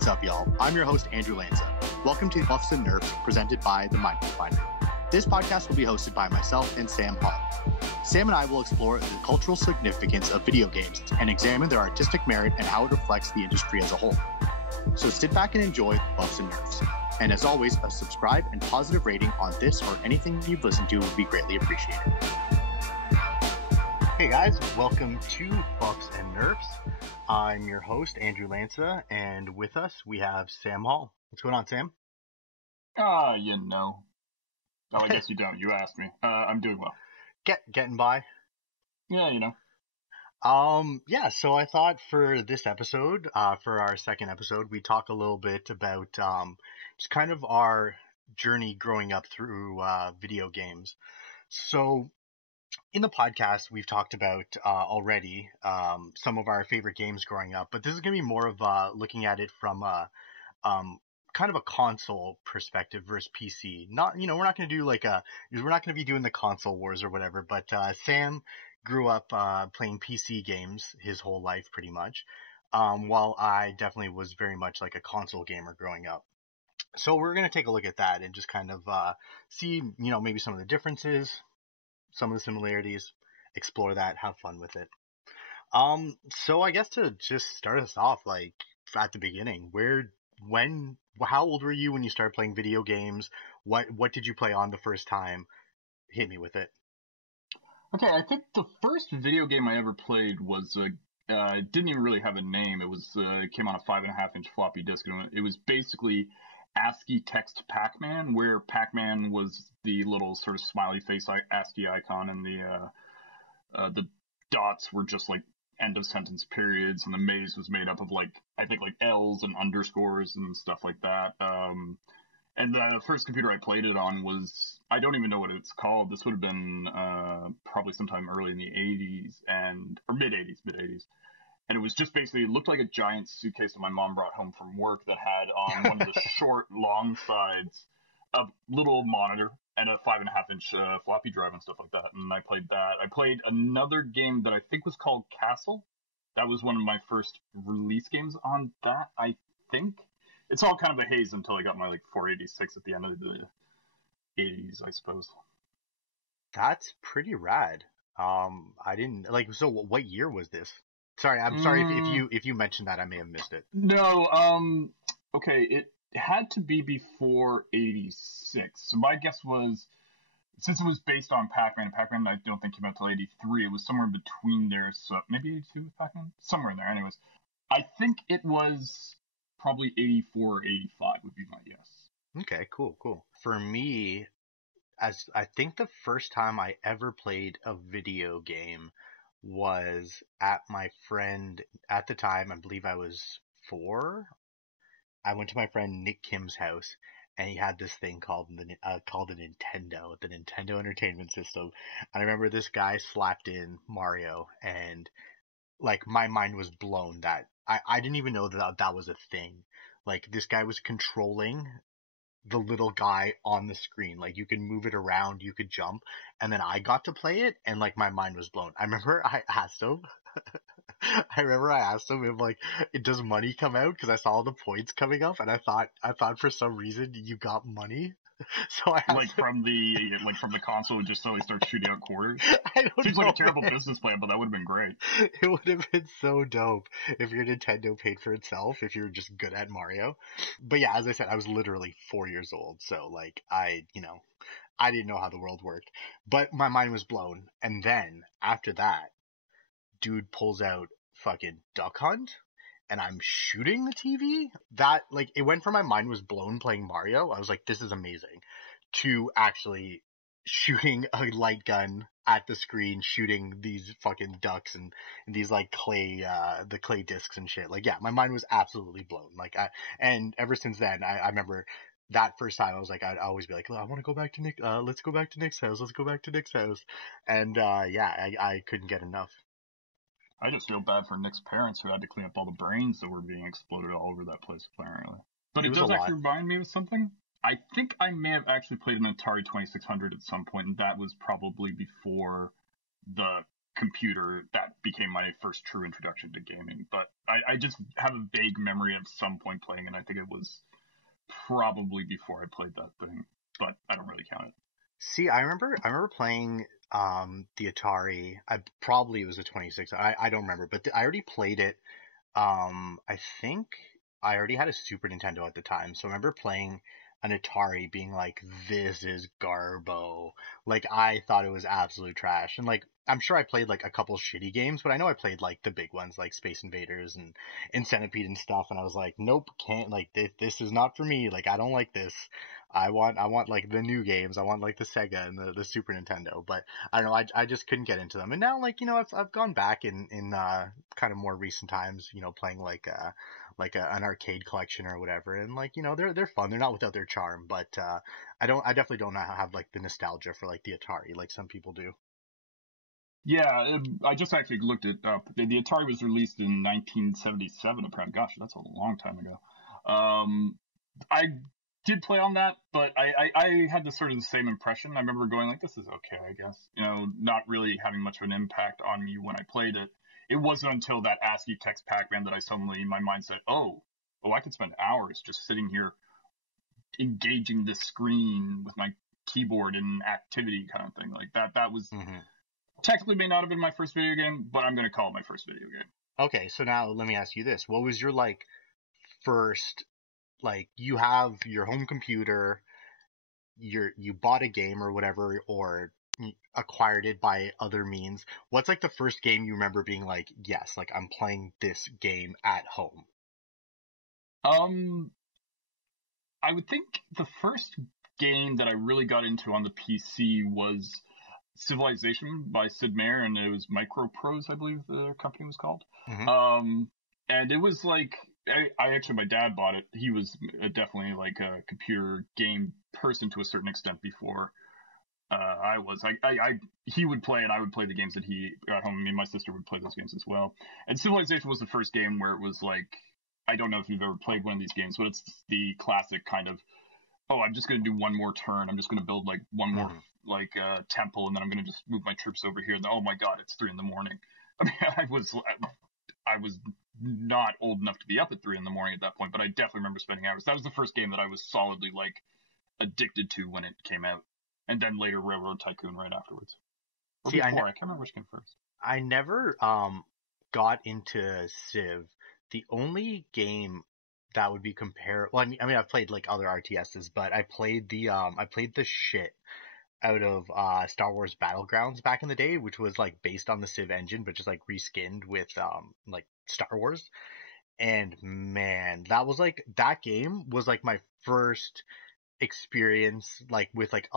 What's up, y'all? I'm your host, Andrew Lanza. Welcome to Buffs and Nerfs, presented by The Mind Finder. This podcast will be hosted by myself and Sam Hall. Sam and I will explore the cultural significance of video games and examine their artistic merit and how it reflects the industry as a whole. So sit back and enjoy Buffs and Nerfs. And as always, a subscribe and positive rating on this or anything you've listened to would be greatly appreciated. Hey guys, welcome to Buffs and Nerfs. I'm your host, Andrew Lanza, and with us we have Sam Hall. What's going on, Sam? You know. Oh, I guess you don't. You asked me. I'm doing well. Getting by? Yeah, you know. So I thought for this episode, for our second episode, we talk a little bit about just kind of our journey growing up through video games. So in the podcast, we've talked about already some of our favorite games growing up, but this is going to be more of looking at it from kind of a console perspective versus PC. Not, we're not going to do we're not going to be doing the console wars or whatever, but Sam grew up playing PC games his whole life pretty much, while I definitely was very much like a console gamer growing up. So we're going to take a look at that and just kind of see, maybe some of the differences, some of the similarities, explore that, have fun with it. So I guess to just start us off, like at the beginning, how old were you when you started playing video games? What did you play on the first time? Hit me with it. Okay, I think the first video game I ever played was it didn't even really have a name. It came on a 5.5-inch floppy disk, and it was basically ASCII text Pac-Man, where Pac-Man was the little sort of smiley face ASCII icon, and the dots were just like end of sentence periods, and the maze was made up of I think L's and underscores and stuff like that. And the first computer I played it on was, I don't even know what it's called. This would have been probably sometime early in the 80s or mid 80s. And it was just basically, it looked like a giant suitcase that my mom brought home from work that had on one of the short, long sides a little monitor and a 5.5-inch floppy drive and stuff like that. And I played that. I played another game that I think was called Castle. That was one of my first release games on that, I think. It's all kind of a haze until I got my 486 at the end of the 80s, I suppose. That's pretty rad. I didn't so what year was this? Sorry, I'm sorry if you mentioned that, I may have missed it. No, okay, it had to be before 86. So my guess was, since it was based on Pac-Man I don't think came out till 83, it was somewhere in between there, so maybe 82 with Pac-Man? Somewhere in there, anyways. I think it was probably 84 or 85 would be my guess. Okay, cool. For me, as I think the first time I ever played a video game was at my friend, at the time, I believe I was 4. I went to my friend Nick Kim's house, and he had this thing called a Nintendo, the Nintendo Entertainment System. And I remember this guy slapped in Mario, and my mind was blown that I didn't even know that was a thing. This guy was controlling the little guy on the screen. You can move it around, you could jump, and then I got to play it, and my mind was blown. I remember I asked him if does money come out, because I saw all the points coming up, and I thought for some reason you got money. So I asked from the console, it just suddenly starts shooting out quarters. I don't Seems know, like a terrible business plan, but that would have been great. It would have been so dope if your Nintendo paid for itself, if you were just good at Mario. But yeah, as I said, I was literally 4 years old, so I didn't know how the world worked. But my mind was blown. And then after that, dude pulls out fucking Duck Hunt, and I'm shooting the TV. That it went from my mind was blown playing Mario, I was like, this is amazing, to actually shooting a light gun at the screen, shooting these fucking ducks and these clay the clay discs and shit. Yeah, my mind was absolutely blown. And ever since then, I remember that first time I was I'd always be I want to go back to Nick, let's go back to Nick's house. And I couldn't get enough. I just feel bad for Nick's parents, who had to clean up all the brains that were being exploded all over that place, apparently. But it does actually remind me of something. I think I may have actually played an Atari 2600 at some point, and that was probably before the computer that became my first true introduction to gaming. But I just have a vague memory of some point playing, and I think it was probably before I played that thing, but I don't really count it. See, I remember playing the Atari. I probably it was a 26. I don't remember, but I already played it. I think I already had a Super Nintendo at the time, so I remember playing an Atari being like, this is garbo. Like I thought it was absolute trash. And like I'm sure I played like a couple shitty games, but I know I played like the big ones like Space Invaders and Centipede and stuff, and I was like, nope, can't like this is not for me. Like I don't like this. I want like the new games. I want like the Sega and the Super Nintendo, but I don't know. I just couldn't get into them. And now like I've gone back in kind of more recent times, playing an arcade collection or whatever, and like they're fun. They're not without their charm, but I definitely don't have like the nostalgia for like the Atari like some people do. Yeah, I just actually looked it up. The Atari was released in 1977. Apparently, gosh, that's a long time ago. I did play on that, but I had the sort of the same impression. I remember going like, "This is okay, I guess." Not really having much of an impact on me when I played it. It wasn't until that ASCII text Pac-Man that I suddenly, my mind said, "Oh, I could spend hours just sitting here engaging this screen with my keyboard in activity kind of thing." Like that was Hmm. technically may not have been my first video game, but I'm gonna call it my first video game. Okay, so now let me ask you this: what was your like first like you have your home computer, you bought a game or whatever, or acquired it by other means. What's like the first game you remember being like, yes, like I'm playing this game at home? Um, I would think the first game that I really got into on the PC was Civilization by Sid Meier, and it was Microprose, I believe the company was called. Hmm. Um, and it was like I actually my dad bought it. He was definitely like a computer game person to a certain extent before I was. He would play and I would play the games that he at home. Me and my sister would play those games as well. And Civilization was the first game where it was like I don't know if you've ever played one of these games, but it's the classic kind of I'm just gonna do one more turn. I'm just gonna build like one more Hmm. like temple, and then I'm gonna just move my troops over here. And oh my god, it's 3 in the morning. I mean, I was not old enough to be up at 3 in the morning at that point, but I definitely remember spending hours. That was the first game that I was solidly like addicted to when it came out, and then later Railroad Tycoon right afterwards, or See, before. I can't remember which came first. I never got into Civ. The only game that would be compare well, I mean I've played like other RTSs, but I played the shit out of Star Wars Battlegrounds back in the day, which was like based on the Civ engine, but just like reskinned with like Star Wars. And man, that game was like my first experience like with like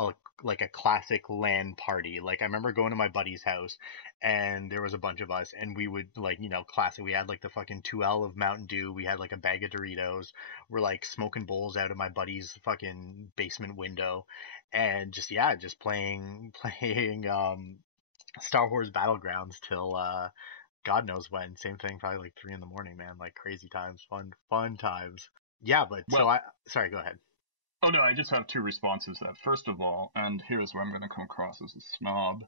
a classic LAN party. Like I remember going to my buddy's house and there was a bunch of us and we would like, classic. We had like the fucking 2L of Mountain Dew. We had like a bag of Doritos. We're like smoking bowls out of my buddy's fucking basement window and just yeah, just playing Star Wars Battlegrounds till God knows when. Same thing, probably like 3 in the morning, man. Like crazy times, fun times. Yeah, but so Well, I sorry, go ahead. oh no, I just have two responses to that. First of all, and here's where I'm going to come across as a snob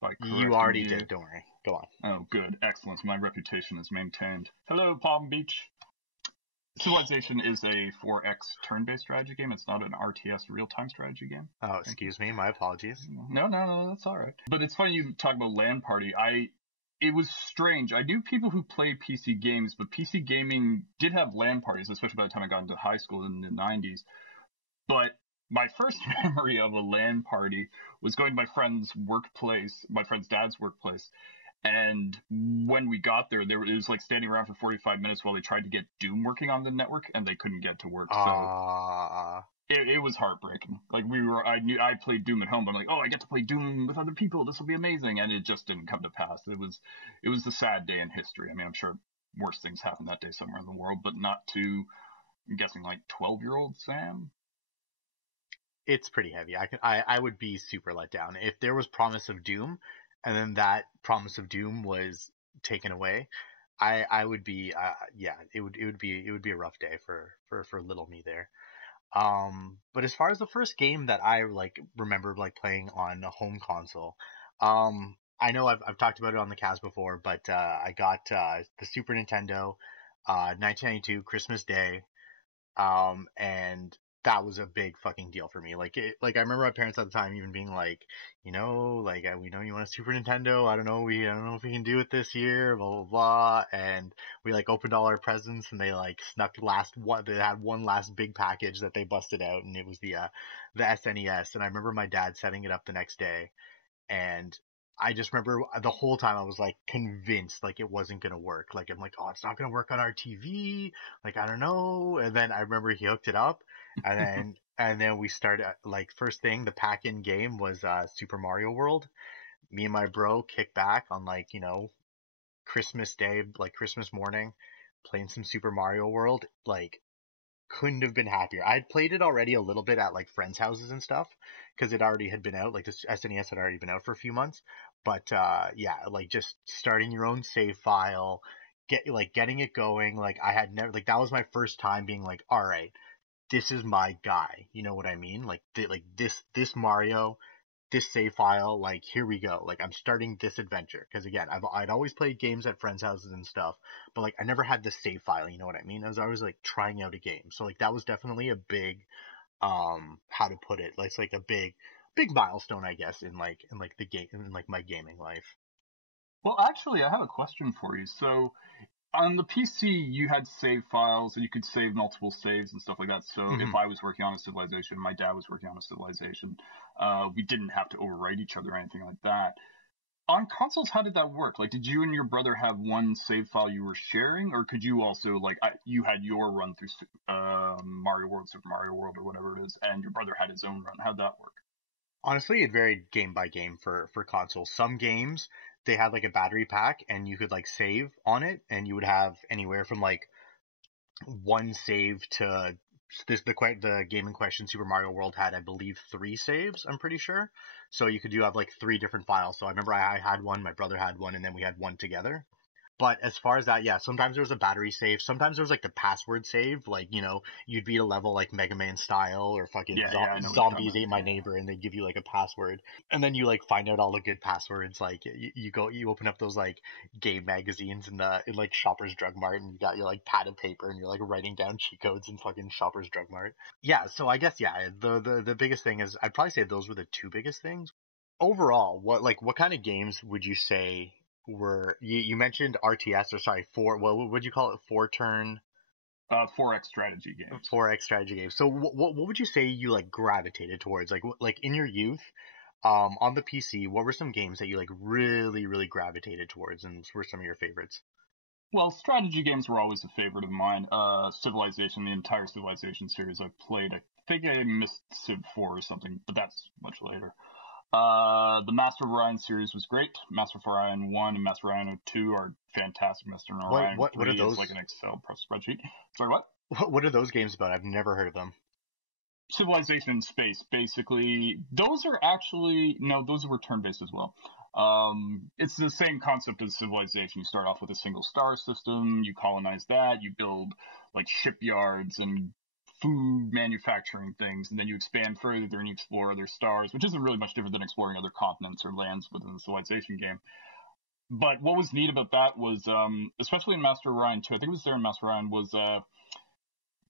by You correcting already you. did. Don't worry. Go on. Oh, good, excellent. My reputation is maintained. Hello, Palm Beach. Civilization is a 4X turn-based strategy game. It's not an RTS real-time strategy game. Oh, Thank you. excuse me. My apologies. No, that's all right. But it's funny you talk about LAN party. It was strange. I knew people who played PC games, but PC gaming did have LAN parties, especially by the time I got into high school in the 90s. But my first memory of a LAN party was going to my friend's workplace, my friend's dad's workplace. And when we got there, it was like standing around for 45 minutes while they tried to get Doom working on the network, and they couldn't get to work. So Uh, it was heartbreaking. Like I knew I played Doom at home, but I'm like, oh, I get to play Doom with other people. This will be amazing, and it just didn't come to pass. It was the sad day in history. I mean, I'm sure worse things happened that day somewhere in the world, but not to, I'm guessing, like 12-year-old Sam. it's pretty heavy. I would be super let down if there was promise of doom, and then that promise of doom was taken away. I would be yeah. It would be a rough day for little me there. But as far as the first game that I like remember like playing on a home console, I know I've talked about it on the cast before, but I got the Super Nintendo, 1992 Christmas Day, and that was a big fucking deal for me. Like I remember my parents at the time even being like, we know you want a Super Nintendo. I don't know if we can do it this year, blah blah blah. And we like opened all our presents, and they like snuck last one. They had one last big package that they busted out, and it was the SNES. And I remember my dad setting it up the next day, and I just remember the whole time I was like convinced like it wasn't gonna work. Like I'm like, oh, it's not gonna work on our TV. Like I don't know. And then I remember he hooked it up, and then we started like first thing the pack-in game was Super Mario World. Me and my bro kicked back on like Christmas Day, like Christmas morning, playing some Super Mario World. Like couldn't have been happier. I had played it already a little bit at like friends' houses and stuff because it already had been out. Like this SNES had already been out for a few months. But yeah, like just starting your own save file, getting it going. Like I had never like that was my first time being like, all right, this is my guy. You know what I mean? Like this Mario, this save file, like here we go. Like I'm starting this adventure because again, I'd always played games at friends' houses and stuff, but like I never had this save file. You know what I mean? I was always like trying out a game, so like that was definitely a big how to put it. Like, it's like a big milestone, I guess, in like the game in like my gaming life. Well, actually, I have a question for you. So, on the PC, you had save files and you could save multiple saves and stuff like that. So, if Hmm. I was working on a civilization, my dad was working on a civilization, we didn't have to overwrite each other or anything like that. On consoles, how did that work? Like, did you and your brother have one save file you were sharing, or could you also you had your run through Mario World, Super Mario World, or whatever it is, and your brother had his own run? How'd that work? Honestly, it varied game by game for consoles. Some games they had like a battery pack, and you could like save on it, and you would have anywhere from like one save to the game in question, Super Mario World, had I believe three saves. I'm pretty sure. So you could do have like three different files. So I remember I had one, my brother had one, and then we had one together. But as far as that, yeah, sometimes there was a battery save. Sometimes there was like the password save. Like, you'd beat a level like Mega Man style or fucking Yeah, yeah, I know what you're talking Zombies about. Ate My Neighbor, and they give you like a password. And then you like find out all the good passwords. Like, you open up those like game magazines in like Shoppers Drug Mart, and you got your like pad of paper, and you're like writing down cheat codes in fucking Shoppers Drug Mart. Yeah, so I guess, yeah, the biggest thing is I'd probably say those were the two biggest things. Overall, what kind of games would you say were you mentioned RTS, or sorry, what would you call it, four turn 4X strategy games. 4X strategy games? So what would you say you like gravitated towards, like in your youth, on the PC? What were some games that you like really gravitated towards, and were some of your favorites? Well, strategy games were always a favorite of mine. Civilization, the entire Civilization series I've played. I think I missed Civ 4 or something, but that's much later. The Master of Orion series was great. Master of Orion 1 and Master of Orion 2 are fantastic. Master of What Orion what what are 3 is like those? an Excel spreadsheet. Sorry, what? What are those games about? I've never heard of them. Civilization in space, basically. Those are actually no, those were turn-based as well. It's the same concept as Civilization. You start off with a single star system, you colonize that, you build like shipyards and food manufacturing things, and then you expand further and you explore other stars, which isn't really much different than exploring other continents or lands within the Civilization game. But what was neat about that was, especially in Master Orion 2, I think it was there in Master Orion, was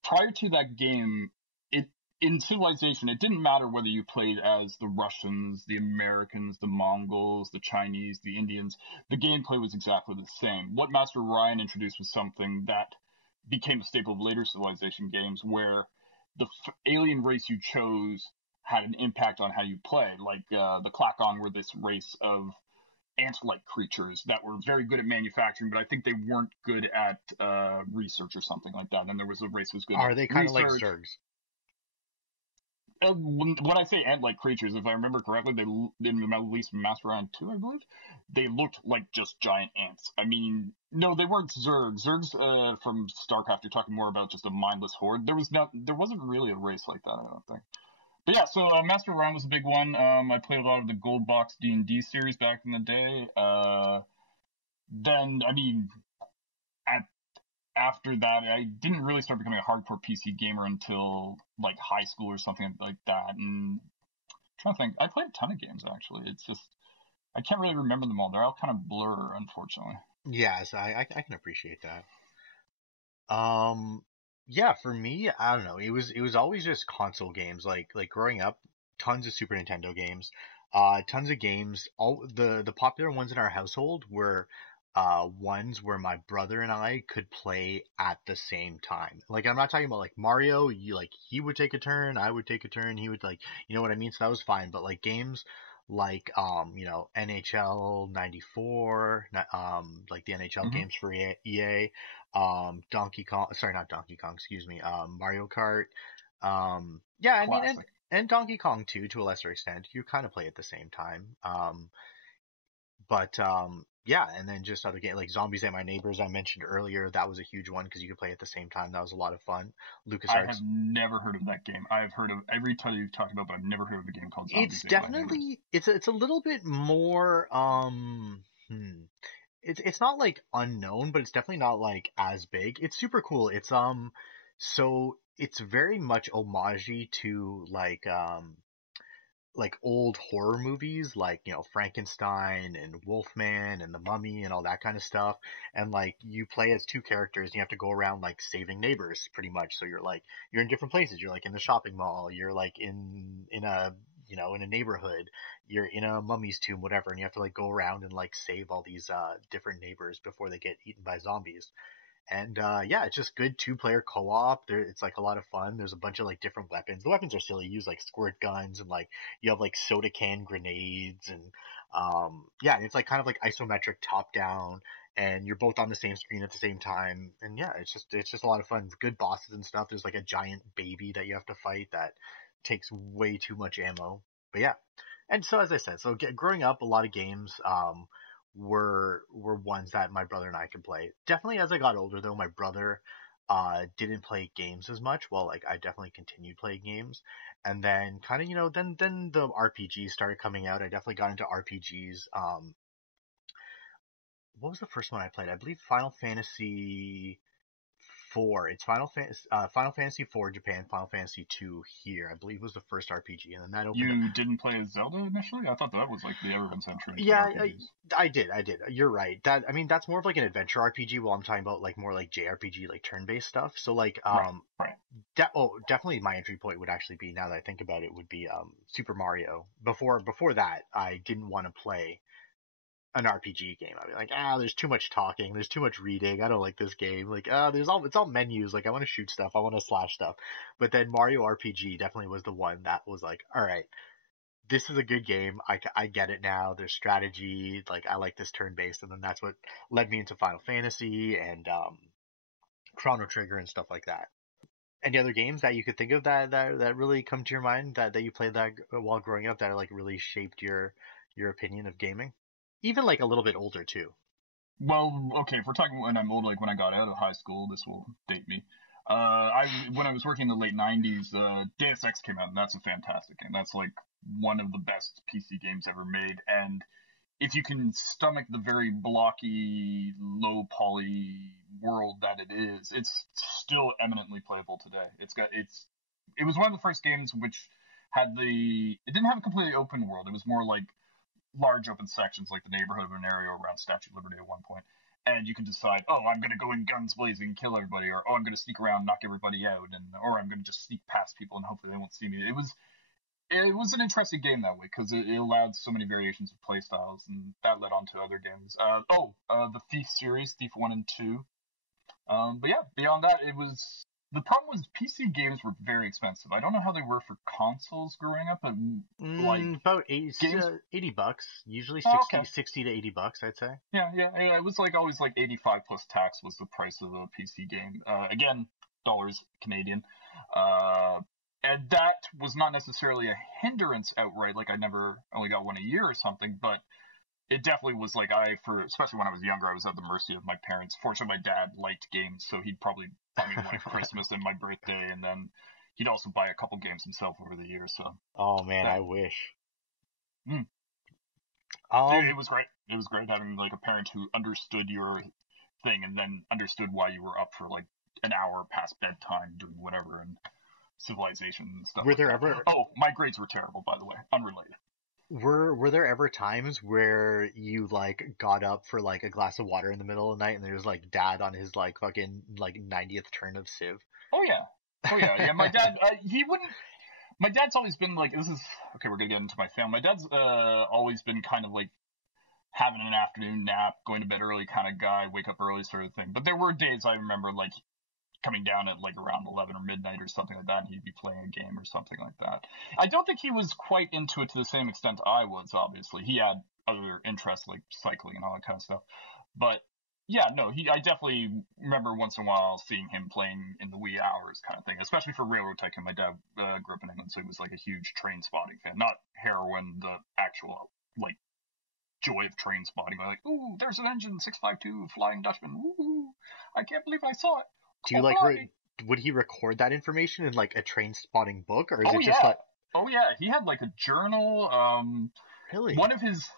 prior to that game, it in Civilization, it didn't matter whether you played as the Russians, the Americans, the Mongols, the Chinese, the Indians. The gameplay was exactly the same. What Master Ryan introduced was something that became a staple of later Civilization games, where the alien race you chose had an impact on how you played. Like the Klakon were this race of ant-like creatures that were very good at manufacturing, but I think they weren't good at research or something like that. And then there was a race that was good at Are they kind of like research. Zergs? When I say ant-like creatures, if I remember correctly, they in at least Master Round 2, I believe, they looked like just giant ants. I mean, no, they weren't Zergs. Zergs from StarCraft, you're talking more about just a mindless horde. There wasn't really a race like that, I don't think. But yeah, so Master Ryan was a big one. I played a lot of the Gold Box D&D series back in the day. Then, I mean, at after that, I didn't really start becoming a hardcore PC gamer until like high school or something like that. And I'm trying to think, I played a ton of games actually. It's just I can't really remember them all. They're all kind of blur, unfortunately. Yes, I can appreciate that. Um, yeah, for me, I don't know. It was always just console games. Like growing up, tons of Super Nintendo games, tons of games. All the popular ones in our household were ones where my brother and I could play at the same time. Like I'm not talking about like Mario. You like he would take a turn, I would take a turn. He would like you know what I mean. So that was fine. But like games like NHL 94, like the NHL Hmm. games for EA, Donkey Kong, sorry, not Donkey Kong, excuse me, Mario Kart. Yeah, I mean, Classic. and Donkey Kong too, to a lesser extent. You kind of play at the same time. But yeah, and then just other games like Zombies and My Neighbors I mentioned earlier. That was a huge one because you could play at the same time. That was a lot of fun. I have LucasArts. never heard of that game. I've heard of every title you've talked about, but I've never heard of a game called It's Zombies Ate My Neighbors. definitely it's a little bit more it's not like unknown, but it's definitely not like as big. It's super cool. So it's very much homage to like old horror movies like Frankenstein and Wolfman and the Mummy and all that kind of stuff. And like you play as two characters and you have to go around like saving neighbors pretty much. So you're in different places. You're like in the shopping mall, you're like in a in a neighborhood, you're in a mummy's tomb, whatever, and you have to like go around and like save all these different neighbors before they get eaten by zombies. And yeah, it's just good two-player co-op. It's like a lot of fun. There's a bunch of like different weapons. The weapons are silly. You use like squirt guns and like you have like soda can grenades and yeah, and it's like kind of like isometric top-down, and you're both on the same screen at the same time. And yeah, it's just a lot of fun. Good bosses and stuff. There's like a giant baby that you have to fight that takes way too much ammo. But yeah, and so as I said, growing up, a lot of games. Were ones that my brother and I could play. Definitely as I got older though, my brother didn't play games as much. Well, like I definitely continued playing games. And then kind of, then the RPGs started coming out. I definitely got into RPGs. What was the first one I played? I believe Final Fantasy four. It's Final Fantasy four Japan, Final Fantasy two here. I believe was the first RPG, and then that opened up. You didn't play as Zelda initially? I thought that was like the everyone's entry into Yeah, RPGs. I did. You're right. I mean, that's more of like an adventure RPG. While I'm talking about like more like JRPG, like turn-based stuff. So like, Right, right. definitely my entry point would actually be, now that I think about it, would be Super Mario. Before that, I didn't want to play an RPG game. I'd be like, there's too much talking, there's too much reading. I don't like this game. Like, it's all menus. Like, I want to shoot stuff, I want to slash stuff. But then Mario RPG definitely was the one that was like, all right, this is a good game. I get it now. There's strategy. Like I like this turn based, and then that's what led me into Final Fantasy and Chrono Trigger and stuff like that. Any other games that you could think of that really come to your mind that you played that while growing up that like really shaped your opinion of gaming? Even like a little bit older too. Well, okay, if we're talking when I'm old, like when I got out of high school, this will date me. When I was working in the late '90s, Deus Ex came out, and that's a fantastic game. That's like one of the best PC games ever made. And if you can stomach the very blocky, low poly world that it is, it's still eminently playable today. It was one of the first games which it didn't have a completely open world. It was more like large open sections, like the neighborhood of an area around Statue of Liberty at one point. And you can decide, oh, I'm going to go in guns blazing, kill everybody, or oh, I'm going to sneak around, knock everybody out, and or I'm going to just sneak past people and hopefully they won't see me. It was an interesting game that way because it allowed so many variations of playstyles, and that led on to other games. The Thief series, Thief 1 and 2. But yeah, beyond that, the problem was PC games were very expensive. I don't know how they were for consoles growing up, but like About 80, games. $80, usually Oh, okay. 60 to $80, I'd say. Yeah. It was like always like 85 plus tax was the price of a PC game. Again, dollars Canadian. Uh, and that was not necessarily a hindrance outright. Like I never only got one a year or something, but it definitely was like especially when I was younger, I was at the mercy of my parents. Fortunately, my dad liked games, so he'd probably buy me one at Christmas and my birthday, and then he'd also buy a couple games himself over the years. So Oh man, that I wish. mm, it Um, was great. It was great having like a parent who understood your thing and then understood why you were up for like an hour past bedtime doing whatever and civilization and stuff were like there that. ever Oh, my grades were terrible, by the way, unrelated. Were there ever times where you like got up for like a glass of water in the middle of the night and there's like dad on his like fucking like 90th turn of Civ? Oh yeah, oh yeah, yeah. My dad, he wouldn't. My dad's always been like, this is okay. We're gonna get into my family. My dad's always been kind of like having an afternoon nap, going to bed early kind of guy, wake up early sort of thing. But there were days I remember like coming down at like around 11 or midnight or something like that, and he'd be playing a game or something like that. I don't think he was quite into it to the same extent I was, obviously. He had other interests like cycling and all that kind of stuff. But yeah, no, I definitely remember once in a while seeing him playing in the wee hours kind of thing, especially for Railroad Tycoon. My dad grew up in England, so he was like a huge train spotting fan. Not heroin, the actual like joy of train spotting. Like, ooh, there's an engine 652 Flying Dutchman. Ooh, I can't believe I saw it. Do you Oh, like blimey. would he record that information in like a train spotting book, or is Oh it just yeah. like Oh yeah. He had like a journal. really? One of his.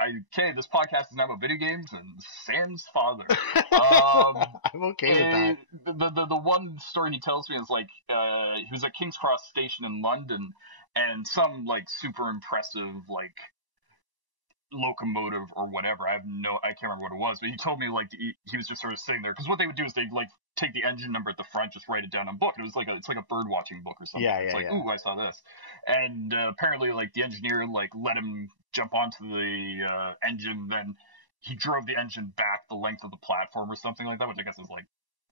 Okay, this podcast is now about video games and Sam's father. I'm okay with that. The one story he tells me is like he was at King's Cross Station in London, and some like super impressive like locomotive or whatever. I can't remember what it was, but he told me like he was just sort of sitting there because what they would do is they'd like take the engine number at the front, just write it down on a book. It was like it's like a bird watching book or something. Yeah, It's yeah, like, yeah. ooh, I saw this, and apparently like the engineer like let him jump onto the engine, then he drove the engine back the length of the platform or something like that, which I guess is like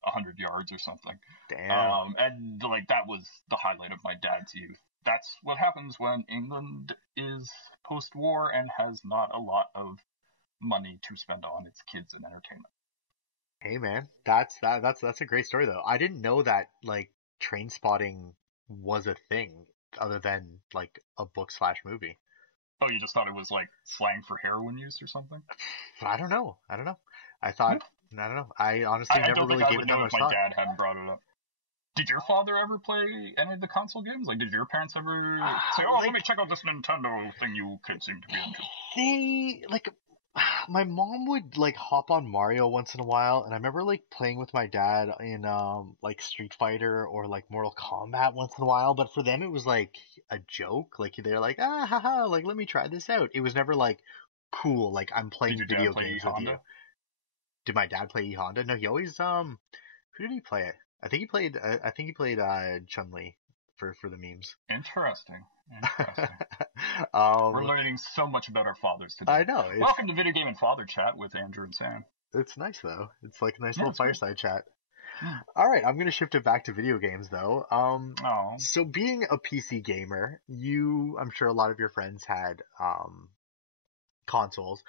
100 yards or something. Damn. And like that was the highlight of my dad's youth. That's what happens when England is post-war and has not a lot of money to spend on its kids and entertainment. Hey man, that's a great story though. I didn't know that like train spotting was a thing other than like a book slash movie. Oh, you just thought it was like slang for heroin use or something? But I don't know. I don't know. Hmm. I don't know. I honestly I never don't think really I gave would it that know if much my thought. dad hadn't brought it up. Did your father ever play any of the console games? Like, did your parents ever say, "Oh, let me Like check out this Nintendo thing you kids seem to be into"? they like my mom would like hop on Mario once in a while, and I remember like playing with my dad in like Street Fighter or like Mortal Kombat once in a while, but for them it was like a joke. Like they're like, ah haha, like let me try this out. It was never like cool, like I'm Did playing your dad video play games with you. Honda? Did my dad play E Honda? No, he always who did he play? I think he played Chun-Li for the memes. Interesting. Interesting. We're um learning so much about our fathers today. I know Welcome to Video Game and Father Chat with Andrew and Sam. it's nice though. It's like a nice Yeah, little it's great. fireside chat. Mm. All right, I'm gonna shift it back to video games though. Oh, So being a PC gamer, I'm sure a lot of your friends had consoles.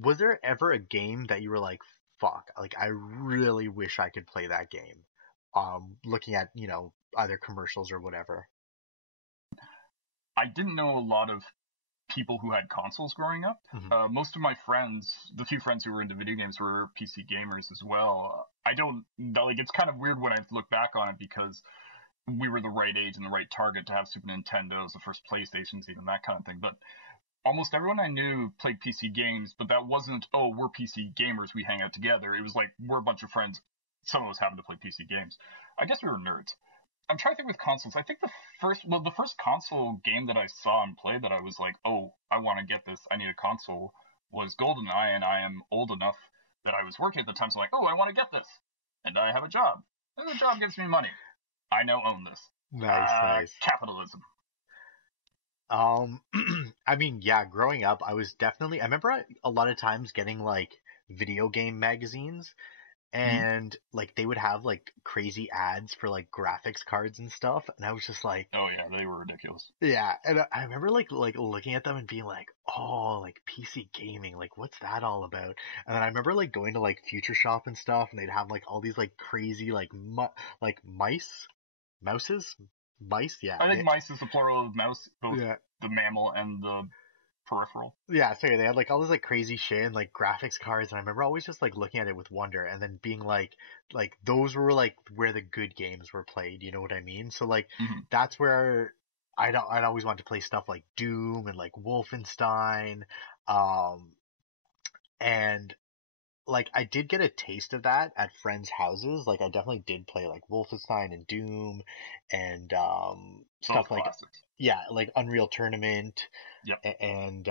Was there ever a game that you were like, fuck, like I really wish I could play that game? Looking at, either commercials or whatever. I didn't know a lot of people who had consoles growing up. Hmm. Most of my friends, the few friends who were into video games, were PC gamers as well. I don't like. It's kind of weird when I look back on it because we were the right age and the right target to have Super Nintendos, the first PlayStations, even that kind of thing. But almost everyone I knew played PC games, but that wasn't, oh, we're PC gamers, we hang out together. It was like, we're a bunch of friends, some of us happen to play PC games. I guess we were nerds. I'm trying to think with consoles. I think the first console game that I saw and played that I was like, oh, I want to get this, I need a console, was GoldenEye, and I am old enough that I was working at the time, so I'm like, oh, I want to get this. And I have a job. And the job gives me money. I now own this. Nice, nice. Capitalism. Um, I mean, yeah, growing up, I remember a lot of times getting like video game magazines Mm-hmm. and like they would have like crazy ads for like graphics cards and stuff. And I was just like, Oh yeah, they were ridiculous. yeah. And I remember like looking at them and being like, oh, like PC gaming, like what's that all about? And then I remember like going to like Future Shop and stuff and they'd have like all these like crazy like mouses, mice, yeah. I think mice is the plural of mouse, both Yeah. the mammal and the peripheral. Yeah, sorry, they had like all this like crazy shit and like graphics cards, and I remember always just like looking at it with wonder, and then being like those were like where the good games were played. You know what I mean? So like Mm-hmm. that's where I'd always want to play stuff like Doom and like Wolfenstein, um, and like I did get a taste of that at friends' houses. Like I definitely did play like Wolfenstein and Doom and Both stuff like classics. yeah, like Unreal Tournament Yep. and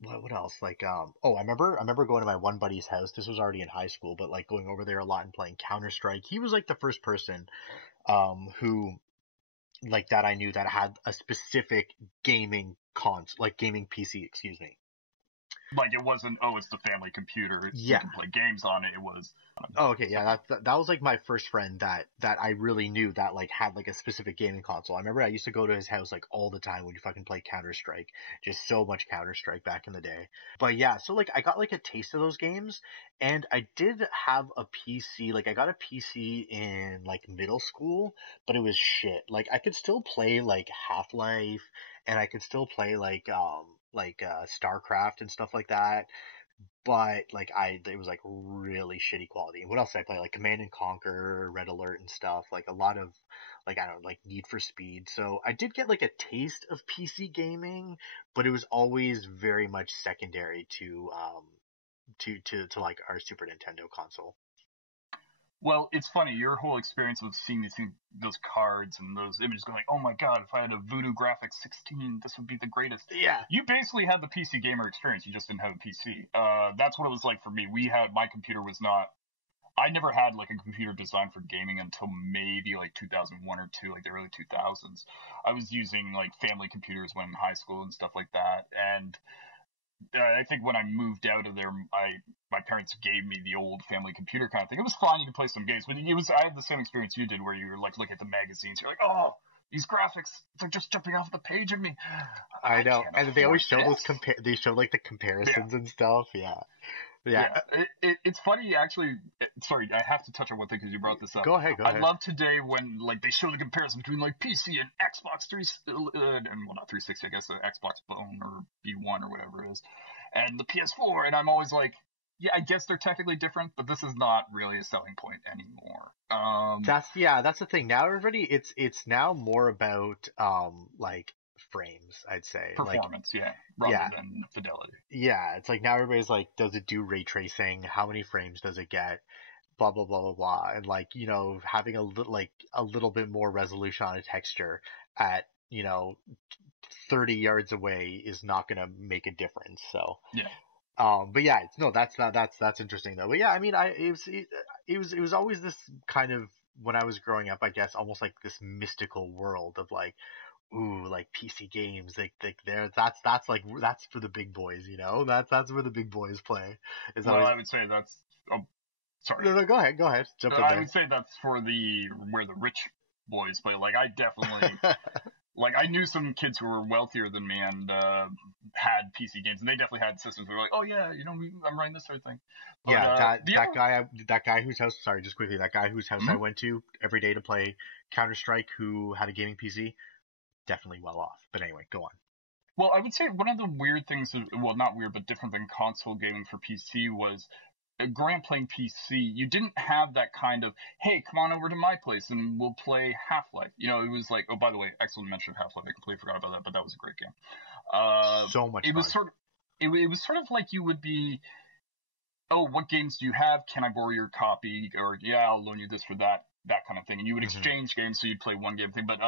what else? Like oh, I remember going to my one buddy's house. This was already in high school, but like going over there a lot and playing Counter-Strike. He was like the first person who like that I knew that had a specific gaming PC, excuse me. Like it wasn't, oh, it's the family computer. We Yeah. can play games on it. It was Oh, okay, yeah, something. that was like my first friend that I really knew that like had like a specific gaming console. I remember I used to go to his house like all the time when you fucking play Counter Strike, just so much Counter Strike back in the day. But yeah, so like I got like a taste of those games, and I did have a PC. Like I got a PC in like middle school, but it was shit. Like I could still play like Half Life, and I could still play like StarCraft and stuff like that, but like it was like really shitty quality. And what else did I play? Like Command and Conquer, Red Alert and stuff. Like a lot of like I don't know, like Need for Speed. So I did get like a taste of PC gaming, but it was always very much secondary to like our Super Nintendo console. Well, it's funny, your whole experience of seeing those cards and those images going like, oh my god, if I had a Voodoo Graphics 16, this would be the greatest. Yeah. You basically had the PC gamer experience, you just didn't have a PC. That's what it was like for me. My computer was not, I never had like a computer designed for gaming until maybe like 2001 or 2, like the early 2000s. I was using like family computers when in high school and stuff like that. And I think when I moved out of there, my parents gave me the old family computer kind of thing. It was fine, you could play some games, but I had the same experience you did, where you were like, look at the magazines, you're like, oh, these graphics, they're just jumping off the page at me. I I know, can't and they always afford show those this. they show like the Yeah, comparisons and stuff. Yeah, yeah. yeah. It's funny actually. Sorry, I have to touch on one thing because you brought this up. Go ahead, go I ahead. love today when like they show the comparison between like PC and Xbox 3 and well not 360, I guess the Xbox Bone or B1 or whatever it is, and the PS4, and I'm always like, yeah, I guess they're technically different, but this is not really a selling point anymore. That's the thing. Now everybody it's now more about like frames, I'd say. Like Performance, yeah, rather yeah, than fidelity. yeah, it's like now everybody's like, does it do ray tracing? How many frames does it get? Blah blah blah blah blah. And like, having a little bit more resolution on a texture at, 30 yards away is not gonna make a difference. So Yeah. but yeah, no, that's interesting though. But yeah, I mean, it was always this kind of, when I was growing up, I guess, almost like this mystical world of like, ooh, like PC games, like there, that's for the big boys, that's where the big boys play. Is Well, always I would say that's. Oh, sorry. no, no, go ahead, jump in I there. would say that's for the where the rich boys play. Like I definitely like I knew some kids who were wealthier than me and had PC games, and they definitely had systems where like, oh yeah, I'm running this sort of thing. But Yeah, that the that other, guy that guy whose house, sorry, just quickly, that guy whose house I mhm. went to every day to play Counter Strike, who had a gaming PC, definitely well off. But anyway, go on. Well, I would say one of the weird things, well, not weird, but different than console gaming for PC was growing up playing PC, you didn't have that kind of, hey, come on over to my place and we'll play Half Life. It was like, oh, by the way, excellent mention of Half Life. I completely forgot about that, but that was a great game. So much It was fun. sort of, it was sort of like you would be, oh, what games do you have? Can I borrow your copy? Or yeah, I'll loan you this for that kind of thing. And you would Hmm. exchange games, so you'd play one game thing. But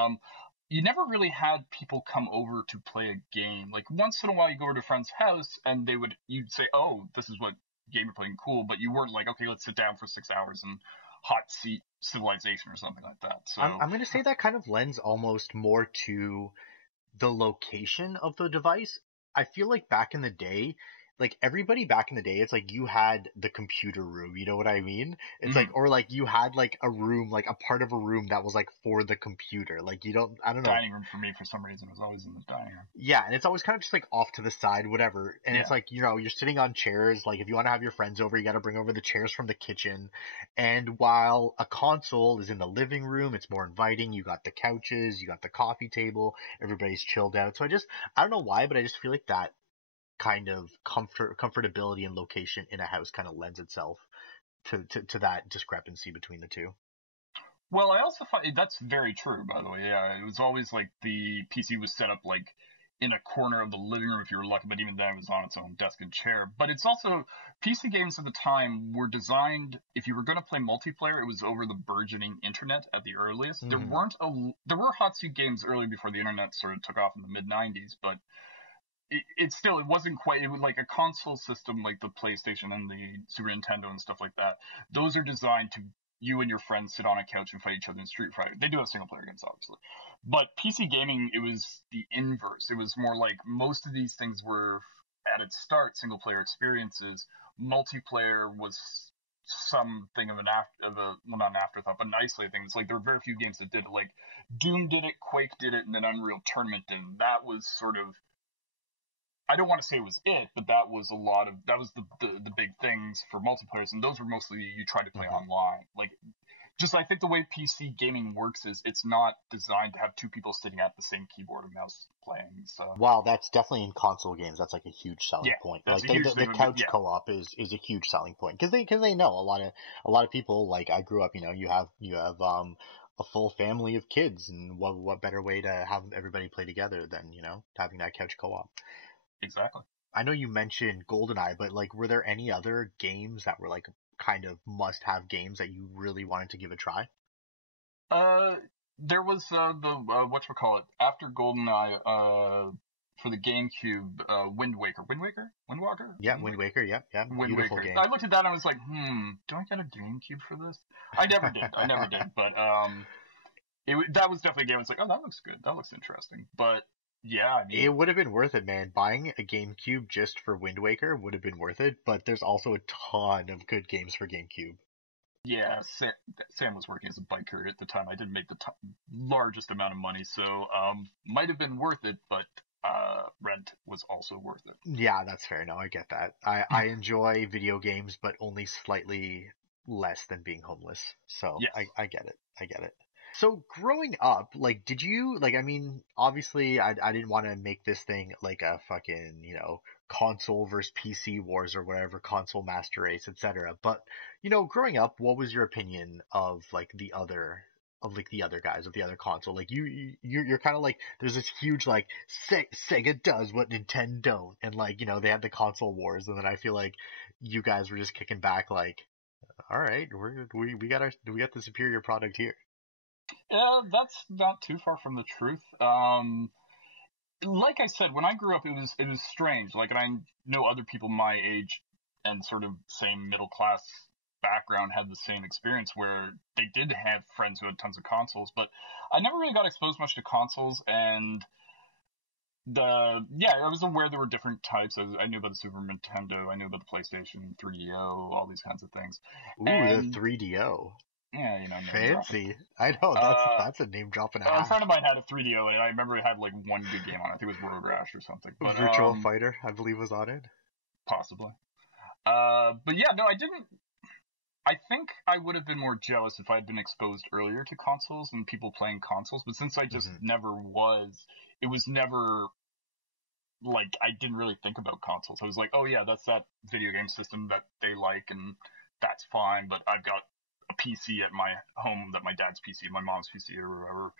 you never really had people come over to play a game. Like once in a while, you go over to a friend's house, and you'd say, oh, this is what game you're playing, cool. But you weren't like, okay, let's sit down for 6 hours and hot seat Civilization or something like that. I'm So I'm gonna say that kind of lends almost more to the location of the device. I feel like back in the day, like everybody back in the day, it's like you had the computer room, you know what I mean? It's like, mhm. or like you had like a room, like a part of a room that was like for the computer. Like I don't know. Dining room for me, for some reason, was always in the dining room. Yeah, and it's always kind of just like off to the side, whatever. And it's Yeah. like, you're sitting on chairs. Like if you want to have your friends over, you got to bring over the chairs from the kitchen. And while a console is in the living room, it's more inviting. You got the couches, you got the coffee table, everybody's chilled out. So I don't know why, but I just feel like that kind of comfortability and location in a house kind of lends itself to that discrepancy between the two. Well, I also find that's very true, by the way. Yeah, it was always like the PC was set up like in a corner of the living room if you were lucky, but even then it was on its own desk and chair. But it's also PC games at the time were designed, if you were going to play multiplayer, it was over the burgeoning internet at the earliest. There Hmm. weren't there were hot seat games early before the internet sort of took off in the mid 90s, but it wasn't quite, it was like a console system like the PlayStation and the Super Nintendo and stuff like that. Those are designed to you and your friends sit on a couch and fight each other in Street Fighter. They do have single player games, obviously, but PC gaming, it was the inverse. It was more like most of these things were at its start single player experiences. Multiplayer was something of an well, not an afterthought, but an isolated thing. It's like there were very few games that did it. Like Doom did it, Quake did it, and then Unreal Tournament did. And that was sort of, I don't want to say it was it, but that was the big things for multiplayers, and those were mostly you tried to play Hmm. online. Like, just I think the way PC gaming works is it's not designed to have two people sitting at the same keyboard and mouse playing. So Wow, that's definitely in console games. That's like a huge selling yeah, point. that's Like a huge the thing. But couch yeah, co-op is a huge selling point because they know a lot of people. Like I grew up, you have a full family of kids, and what better way to have everybody play together than having that couch co-op. exactly. I know you mentioned GoldenEye, but like, were there any other games that were like kind of must-have games that you really wanted to give a try? Uh, there was the whatchamacallit after GoldenEye for the GameCube, Yeah, Wind Waker. Yep, yeah, Wind beautiful Waker. game. I looked at that and I was like, do I get a GameCube for this? I never did. I never did. But that was definitely a game. I was like, oh, that looks good. That looks interesting. But yeah, I It mean, would have been worth it, man. Buying a GameCube just for Wind Waker would have been worth it, but there's also a ton of good games for GameCube. yeah, Sam was working as a biker at the time. I didn't make the largest amount of money, so might have been worth it, but rent was also worth it. Yeah, that's fair. No, I get that. I enjoy video games, but only slightly less than being homeless. So Yes. I get it. I get it. So growing up, like, did you like? I mean, obviously, I didn't want to make this thing like a fucking console versus PC wars or whatever, console master race, etc. But growing up, what was your opinion of like the other guys of the other console? Like you're kind of like there's this huge like Sega does what Nintendo don't, and like they had the console wars, and then I feel like you guys were just kicking back like, all right, we got the superior product here. Yeah, that's not too far from the truth. Like I said, when I grew up, it was strange. Like, and I know other people my age and sort of same middle class background had the same experience where they did have friends who had tons of consoles, but I never really got exposed much to consoles. And I was aware there were different types. I knew about the Super Nintendo, I knew about the PlayStation 3DO, all these kinds of things, Ooh, the and 3DO. yeah, name dropping. Fancy. I know Uh, that's a name drop and a a half. friend of mine had a 3DO, and I remember it had like one good game on it. I think it was Road Rash or something, but Virtual Fighter, I believe, was on it. possibly. But yeah, no, I didn't. I think I would have been more jealous if I had been exposed earlier to consoles and people playing consoles. But since I just Hmm. never was, it was never like I didn't really think about consoles. I was like, oh yeah, that's that video game system that they like, and that's fine. But I've got a PC at my home that my dad's PC, my mom's PC, or whoever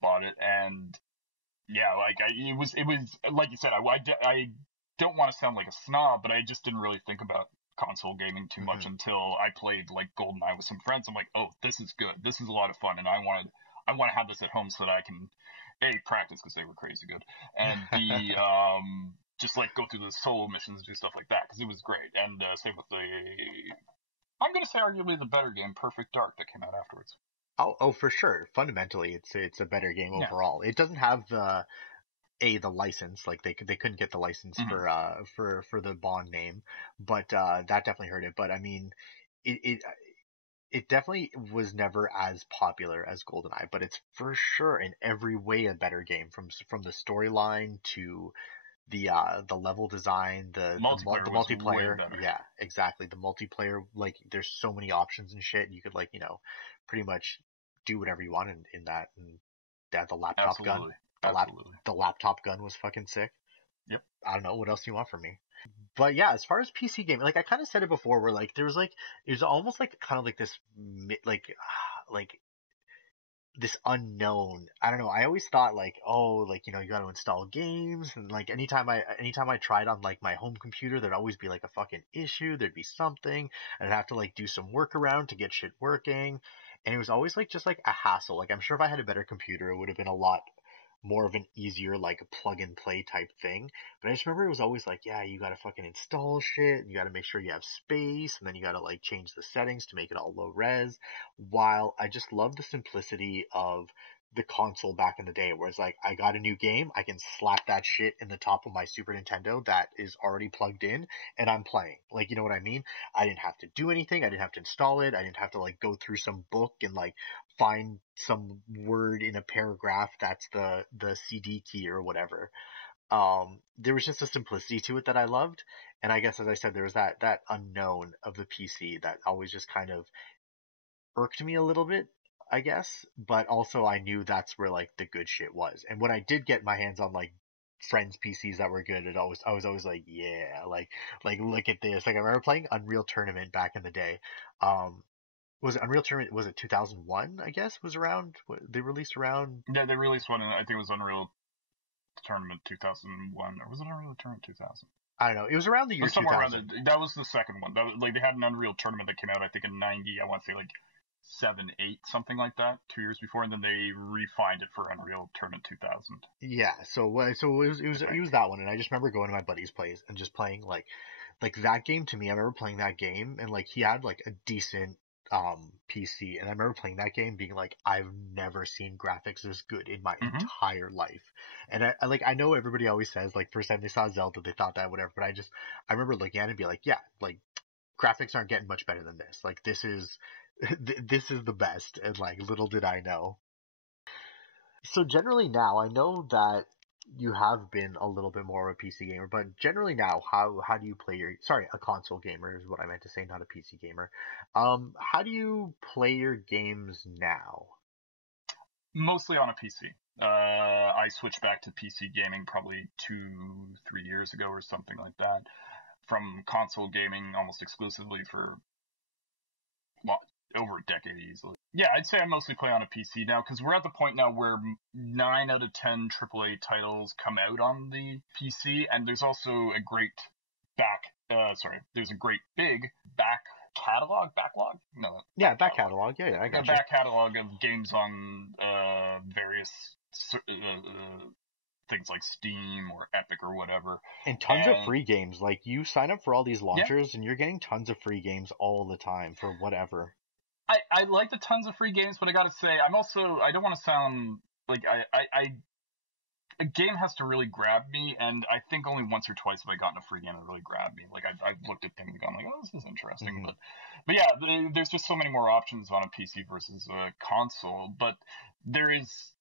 bought it, and yeah, like it was like you said. I don't want to sound like a snob, but I just didn't really think about console gaming too much Hmm. until I played like GoldenEye with some friends. I'm like, oh, this is good. This is a lot of fun, and I want to have this at home so that I can practice because they were crazy good, and b just like go through the solo missions and do stuff like that because it was great. And same with the I'm gonna say arguably the better game, Perfect Dark, that came out afterwards. Oh, for sure. Fundamentally, it's a better game Yeah. overall. It doesn't have the license, like they couldn't get the license Hmm. for the Bond name, but that definitely hurt it. But I mean, it it it definitely was never as popular as GoldenEye, but it's for sure in every way a better game, from the storyline to the level design, Multiplayer the was way multiplayer. better. Yeah, exactly. The multiplayer, like there's so many options and shit. You could like pretty much do whatever you want in that. And that the laptop gun, Absolutely. the lap Absolutely. the laptop gun was fucking sick. Yep. I don't know what else you want from me. But yeah, as far as PC gaming, like I kind of said it before, where like there was almost like kind of like this like like this unknown. I don't know. I always thought like, oh, like, you know, you got to install games, and like anytime I tried on like my home computer, there'd always be like a fucking issue. There'd be something. I'd have to like do some workaround to get shit working, and it was always like just like a hassle. Like I'm sure if I had a better computer, it would have been a lot more of an easier like plug and play type thing. But I just remember it was always like, yeah, you gotta fucking install shit, and you gotta make sure you have space, and then you gotta like change the settings to make it all low res. While I just love the simplicity of the console back in the day, where it's like I got a new game, I can slap that shit in the top of my Super Nintendo that is already plugged in, and I'm playing. Like, you know what I mean? I didn't have to do anything. I didn't have to install it. I didn't have to like go through some book and like find some word in a paragraph that's the CD key or whatever. There was just a simplicity to it that I loved, and I guess as I said, there was that unknown of the PC that always just kind of irked me a little bit, I guess. But also I knew that's where like the good shit was, and when I did get my hands on like friends PCs that were good, I was always like, yeah, like look at this. Like I remember playing Unreal Tournament back in the day. Um, was it Unreal Tournament? Was it 2001? I guess was around. They released around. Yeah, they released one. I think it was Unreal Tournament 2001, or was it Unreal Tournament 2000? I don't know. It was around the Or year somewhere around 2000. there. That was the second one. That was, like they had an Unreal Tournament that came out, I think, in '90. I want to say like 7, 8, something like that, 2 years before, and then they refined it for Unreal Tournament 2000. Yeah. So I it think. was that one, and I just remember going to my buddy's place and just playing like that game to me. I remember playing that game, and like he had like a decent PC, and I remember playing that game being like, I've never seen graphics this good in my Mm-hmm. entire life. And I like I know everybody always says like first time they saw Zelda they thought that whatever, but I remember looking at it and be like, yeah, like graphics aren't getting much better than this. Like this is this is the best, and like little did I know. So generally now, I know that you have been a little bit more of a PC gamer, but generally now, how do you play your, sorry, a console gamer is what I meant to say, not a PC gamer. How do you play your games now? Mostly on a PC. I switched back to PC gaming probably 2, 3 years ago or something like that. From console gaming almost exclusively for well, over a decade easily. Yeah, I'd say I mostly play on a PC now because we're at the point now where 9 out of 10 AAA titles come out on the PC, and there's also a great back. There's a great big back backlog. No, Yeah, back back catalog. catalog. Yeah, yeah, I A got you. back catalog of games on various things like Steam or Epic or whatever. And tons of And free games. Like you sign up for all these yeah, launchers, and you're getting tons of free games all the time for whatever. I like the tons of free games, but I gotta say, I don't want to sound like a game has to really grab me, and I think only once or twice have I gotten a free game that really grabbed me. Like I've looked at things and gone like, oh, this is interesting, Hmm. but yeah, there's just so many more options on a PC versus a console. But there is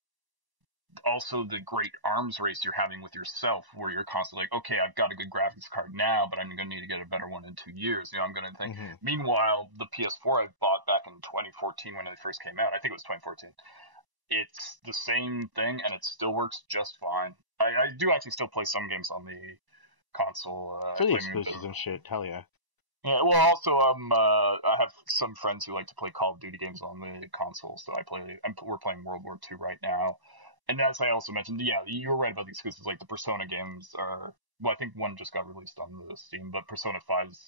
also the great arms race you're having with yourself, where you're constantly like, okay, I've got a good graphics card now, but I'm going to need to get a better one in 2 years. You know, I'm going to think. Hmm. Meanwhile, the PS4 I bought back in 2014 when it first came out, I think it was 2014. It's the same thing, and it still works just fine. I do actually still play some games on the console. I For the play maybe a bit exclusives and shit, hell yeah. yeah, well, also, I have some friends who like to play Call of Duty games on the console, so we're playing World War II right now. And as I also mentioned, yeah, you were right about the exclusives. Like the Persona games are, well, I think one just got released on the Steam, but Persona 5 is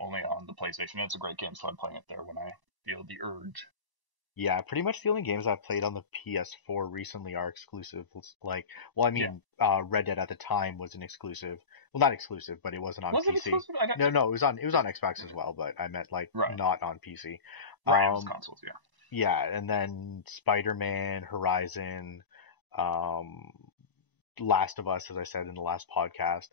only on the PlayStation. It's a great game, so I'm playing it there when I feel the urge. Yeah, pretty much the only games I've played on the PS4 recently are exclusive. Like, well, I Yeah, mean, Red Dead at the time was an exclusive. Well, not exclusive, but it wasn't on was it PC. exclusive? I got No, it was on Xbox as well, but I meant like right, not on PC. right. It was Um, consoles. Yeah. yeah, and then Spider-Man, Horizon, um, Last of Us, as I said in the last podcast.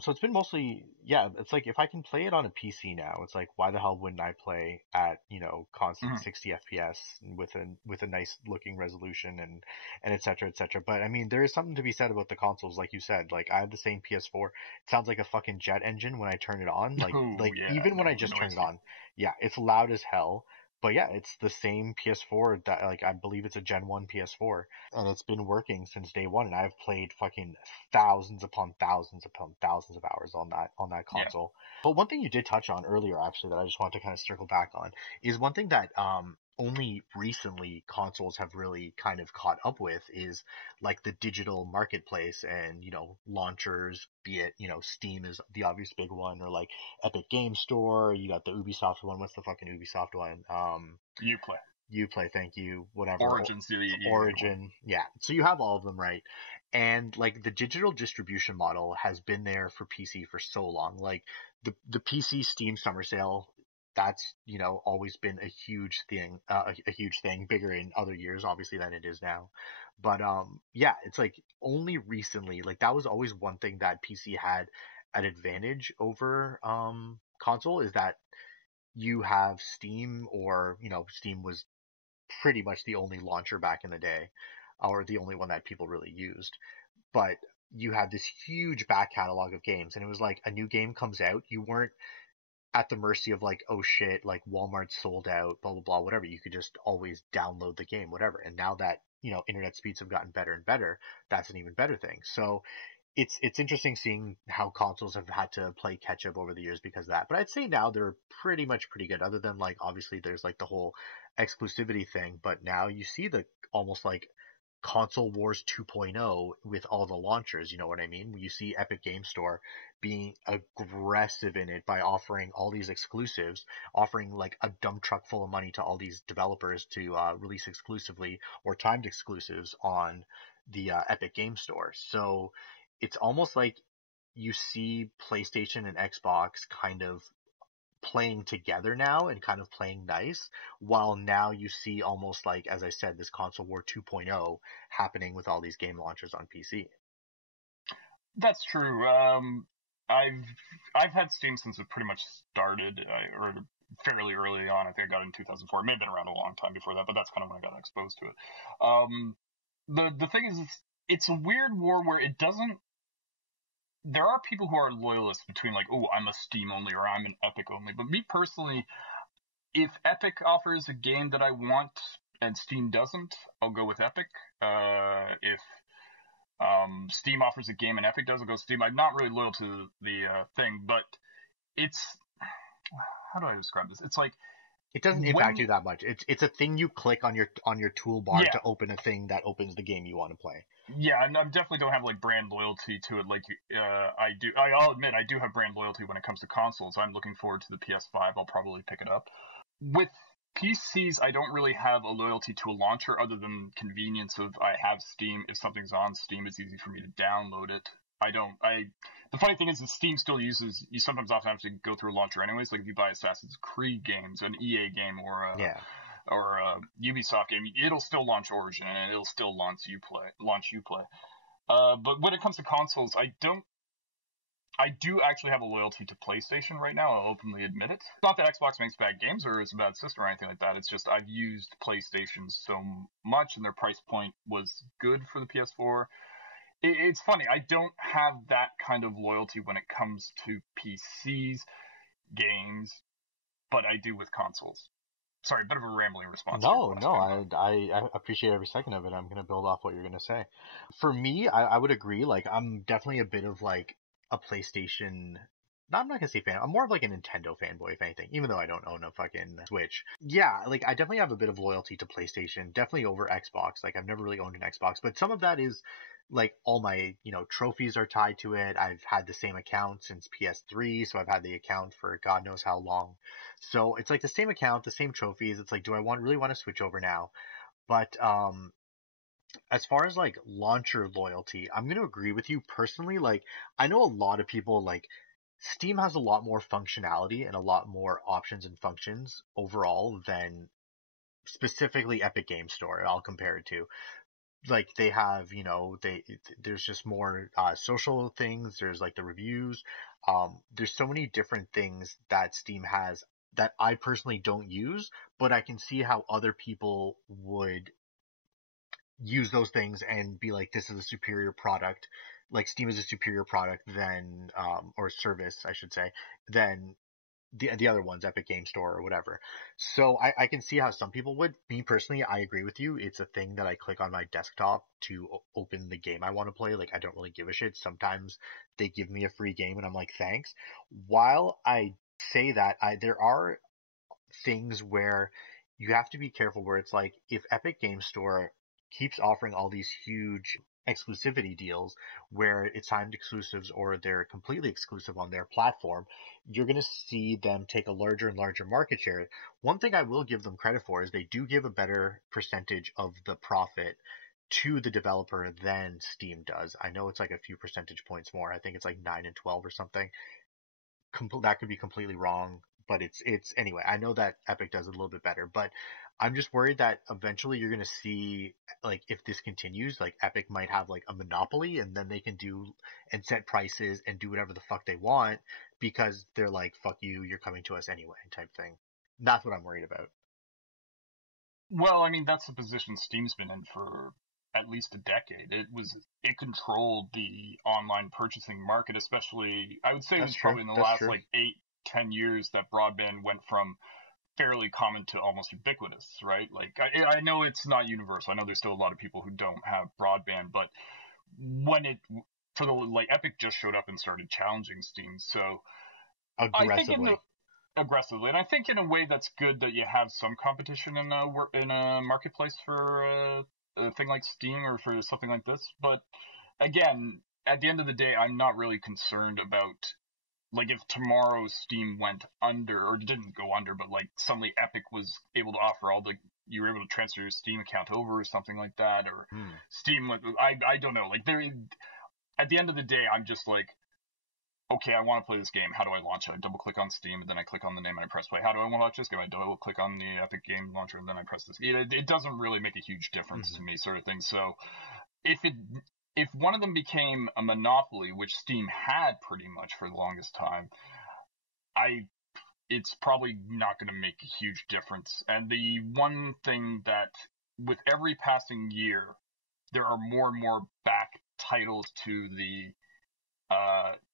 So it's been mostly, yeah, it's like if I can play it on a PC now, it's like why the hell wouldn't I play at, you know, constant Mm-hmm. 60 FPS with a nice looking resolution and et cetera, et cetera. But I mean, there is something to be said about the consoles, like you said. Like I have the same PS4. It sounds like a fucking jet engine when I turn it on. Oh Like yeah, even when I no, the just turn noise. it on, yeah, it's loud as hell. But yeah, it's the same PS4 that like I believe it's a Gen 1 PS4, and it's been working since day one, and I've played fucking thousands upon thousands of hours on that Yeah. console. But one thing you did touch on earlier, actually, that I just wanted to kind of circle back on is one thing that only recently consoles have really kind of caught up with is like the digital marketplace and, launchers, be it, Steam is the obvious big one, or like Epic Game Store, you got the Ubisoft one. What's the fucking Ubisoft one? Uplay. Uplay, thank you, whatever. Origin's the one. Origin, yeah. So you have all of them, right? And like the digital distribution model has been there for PC for so long. Like the PC Steam Summer Sale, that's always been a huge thing, a huge thing, bigger in other years, obviously, than it is now. But yeah, it's like only recently, like that was always one thing that PC had an advantage over console, is that you have Steam, or Steam was pretty much the only launcher back in the day, or the only one that people really used. But you had this huge back catalog of games, and it was like a new game comes out, you weren't at the mercy of like, oh shit, like Walmart sold out, blah blah blah, whatever. You could just always download the game, whatever. And now that internet speeds have gotten better and better, that's an even better thing. So it's interesting seeing how consoles have had to play catch up over the years because of that. But I'd say now they're pretty good, other than like obviously there's like the whole exclusivity thing. But now you see the almost like console wars 2.0 with all the launchers. You know what I mean? You see Epic Game Store being aggressive in it by offering all these exclusives, offering like a dump truck full of money to all these developers to release exclusively or timed exclusives on the Epic Game Store. So it's almost like you see PlayStation and Xbox kind of playing together now and kind of playing nice, while now you see almost like, as I said, this console war 2.0 happening with all these game launchers on PC. That's true. I've I've had Steam since it pretty much started, or fairly early on. I think I got it in 2004. It may have been around a long time before that, but that's kind of when I got exposed to it. The thing is, it's a weird war where it doesn't. There are people who are loyalists between like, oh, I'm a Steam only or I'm an Epic only. But me personally, if Epic offers a game that I want and Steam doesn't, I'll go with Epic. If Steam offers a game and Epic doesn't, go Steam. I'm not really loyal to the thing, but it's how do I describe this? It's like It doesn't impact when you that much. It's a thing you click on your toolbar yeah, to open a thing that opens the game you want to play. yeah, I definitely don't have like brand loyalty to it. Like I do. I'll admit I do have brand loyalty when it comes to consoles. I'm looking forward to the PS5. I'll probably pick it up. With PCs, I don't really have a loyalty to a launcher other than convenience of I have Steam. If something's on Steam, it's easy for me to download it. I don't. I. The funny thing is that Steam still uses. You sometimes often have to go through a launcher anyways. Like if you buy Assassin's Creed games, an EA game, Yeah. or a Ubisoft game, it'll still launch Origin and it'll still launch Uplay. But when it comes to consoles, I don't. I do actually have a loyalty to PlayStation right now. I'll openly admit it. It's not that Xbox makes bad games or is a bad system or anything like that. It's just I've used PlayStation so much and their price point was good for the PS4. It's funny. I don't have that kind of loyalty when it comes to PCs, games, but I do with consoles. Sorry, a bit of a rambling response to your No, no, question, but I appreciate every second of it. I'm gonna build off what you're gonna say. For me, I would agree. Like, I'm definitely a bit of like a PlayStation. No, I'm not gonna say fan. I'm more of like a Nintendo fanboy, if anything. Even though I don't own a fucking Switch. Yeah, like I definitely have a bit of loyalty to PlayStation. Definitely over Xbox. Like I've never really owned an Xbox, but some of that is like all my trophies are tied to it. I've had the same account since PS3, so I've had the account for God knows how long. So it's like the same account, the same trophies. It's like, do I really want to switch over now? But as far as like launcher loyalty, I'm gonna agree with you personally. Like, I know a lot of people like Steam has a lot more functionality and a lot more options and functions overall than specifically Epic Game Store. I'll compare it to. Like they have, there's just more social things. There's like the reviews. There's so many different things that Steam has that I personally don't use, but I can see how other people would use those things and be like, this is a superior product. Like Steam is a superior product than, or service, I should say, than the other ones, Epic Game Store or whatever. So I can see how some people would. Me personally, I agree with you. It's a thing that I click on my desktop to open the game I want to play. Like I don't really give a shit. Sometimes they give me a free game and I'm like, thanks. While I say that, there are things where you have to be careful where it's like if Epic Game Store keeps offering all these huge exclusivity deals where it's timed exclusives or they're completely exclusive on their platform, you're going to see them take a larger and larger market share. One thing I will give them credit for is they do give a better percentage of the profit to the developer than Steam does. I know it's like a few percentage points more. I think it's like 9 and 12 or something. That could be completely wrong, but it's anyway. I know that Epic does it a little bit better, but I'm just worried that eventually you're gonna see like if this continues, like Epic might have like a monopoly, and then they can do and set prices and do whatever the fuck they want because they're like fuck you, you're coming to us anyway type thing. That's what I'm worried about. Well, I mean, that's the position Steam's been in for at least a decade. It controlled the online purchasing market, especially I would say it That's was true. probably in the That's last true. like 8-10 years that broadband went from fairly common to almost ubiquitous, right? Like I know it's not universal. I know there's still a lot of people who don't have broadband, but when it for the like Epic just showed up and started challenging Steam. So I think in the Aggressively. aggressively, and I think in a way that's good that you have some competition in a marketplace for a thing like Steam or for something like this. But again, at the end of the day, I'm not really concerned about like if tomorrow Steam went under or didn't go under, but like suddenly Epic was able to offer all the you were able to transfer your Steam account over or something like that, or Hmm. Steam. I don't know. Like there, at the end of the day, I'm just like okay, I want to play this game. How do I launch it? I double click on Steam, and then I click on the name and I press play. How do I want to launch this game? I double click on the Epic Game Launcher, and then I press this. It doesn't really make a huge difference Hmm. to me, sort of thing. So if it if one of them became a monopoly, which Steam had pretty much for the longest time, I it's probably not going to make a huge difference. And the one thing that with every passing year, there are more and more back titles to the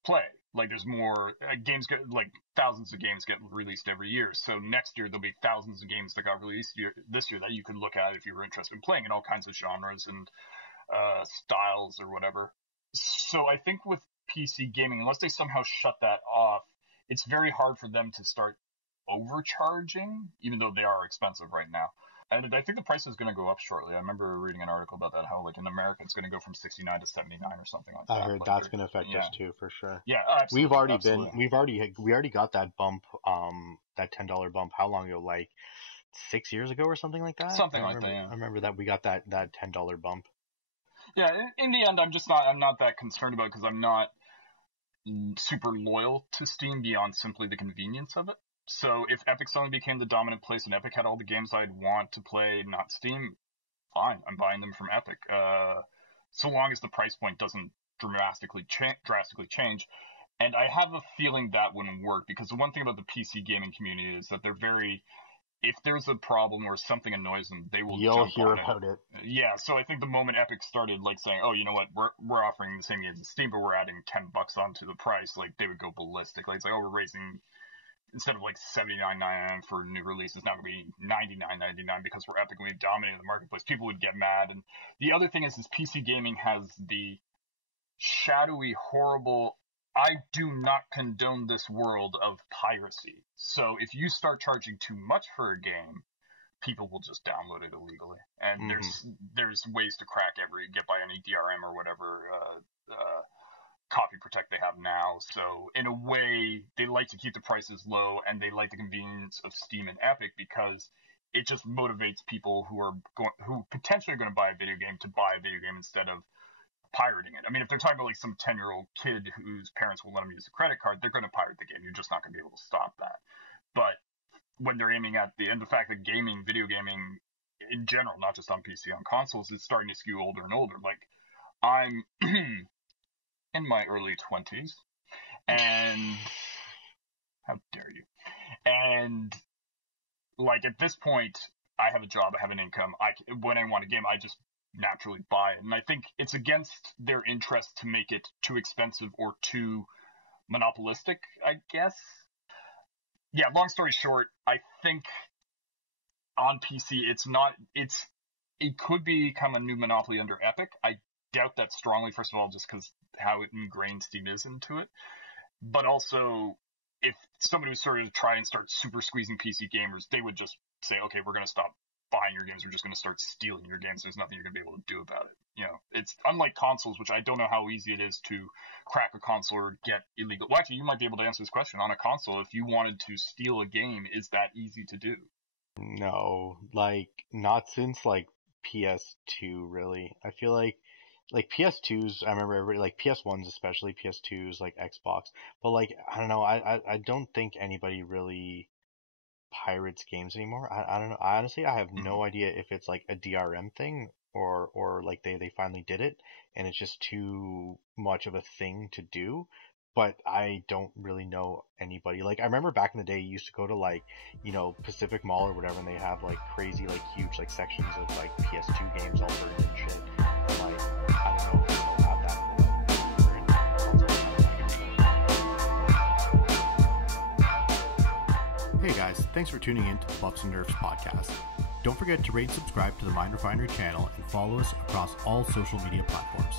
play. Like there's more games get like thousands of games get released every year. So next year there'll be thousands of games that got released this year that you could look at if you were interested in playing in all kinds of genres and styles or whatever. So I think with PC gaming, unless they somehow shut that off, it's very hard for them to start overcharging, even though they are expensive right now. And I think the price is going to go up shortly. I remember reading an article about that, how like in America it's going to go from 69 to 79 or something like I that. heard Like that's they're going to affect yeah, us too for sure. yeah, We've absolutely, already been absolutely. we already got that bump, that $10 bump how long ago? Like 6 years ago or something like that. Something like that, yeah. I remember that we got that $10 bump. Yeah, in the end, I'm not that concerned about it because I'm not super loyal to Steam beyond simply the convenience of it. So if Epic suddenly became the dominant place and Epic had all the games I'd want to play, not Steam, fine, I'm buying them from Epic. So long as the price point doesn't drastically change. And I have a feeling that wouldn't work because the one thing about the PC gaming community is that they're very if there's a problem or something annoys them, they will You'll jump hear on it. about it. Yeah, so I think the moment Epic started like saying, "Oh, you know what? We're offering the same games as Steam, but we're adding $10 onto the price," like they would go ballistic. Like it's like, "Oh, we're raising instead of like 79.99 for new releases, now going to be 99.99 because we're Epic and we dominated the marketplace." People would get mad. And the other thing is PC gaming has the shadowy, horrible. I do not condone this world of piracy. So if you start charging too much for a game, people will just download it illegally. And Hmm. there's ways to crack get by any DRM or whatever copy protect they have now. So in a way, they like to keep the prices low and they like the convenience of Steam and Epic because it just motivates people who potentially are going to buy a video game to buy a video game instead of pirating it. I mean, if they're talking about like some 10-year-old kid whose parents will let them use a credit card, they're going to pirate the game. You're just not going to be able to stop that. But when they're aiming at the fact that video gaming in general, not just on PC, on consoles, is starting to skew older and older. Like I'm in my early 20s, and how dare you? And like at this point, I have a job, I have an income. When I want a game, I just naturally buy it, and I think it's against their interest to make it too expensive or too monopolistic, I guess. Yeah, long story short, I think on PC it could become a new monopoly under Epic. I doubt that strongly, first of all, just because how ingrained Steam is into it. But also if somebody was sort of try and start super squeezing PC gamers, they would just say, okay, we're going to stop buying your games. We're just going to start stealing your games. There's nothing you're going to be able to do about it. You know, it's unlike consoles, which I don't know how easy it is to crack a console or get illegal. Well, actually, you might be able to answer this question. On a console, if you wanted to steal a game, is that easy to do? No, like not since like PS2 really. I feel like PS2s, I remember everybody like PS1s especially, PS2s, like Xbox. But like I don't know, I don't think anybody really pirates games anymore. I don't know. Honestly, I have Mm-hmm. no idea if it's like a DRM thing or like they finally did it and it's just too much of a thing to do. But I don't really know anybody. Like I remember back in the day, you used to go to like, Pacific Mall or whatever, and they have like crazy, like huge, like sections of like PS2 games all over and shit. And, like I don't know if they'll have that for like current consoles. Hey guys, thanks for tuning in to the Buffs and Nerfs podcast. Don't forget to rate and subscribe to the Mind Refiner channel and follow us across all social media platforms.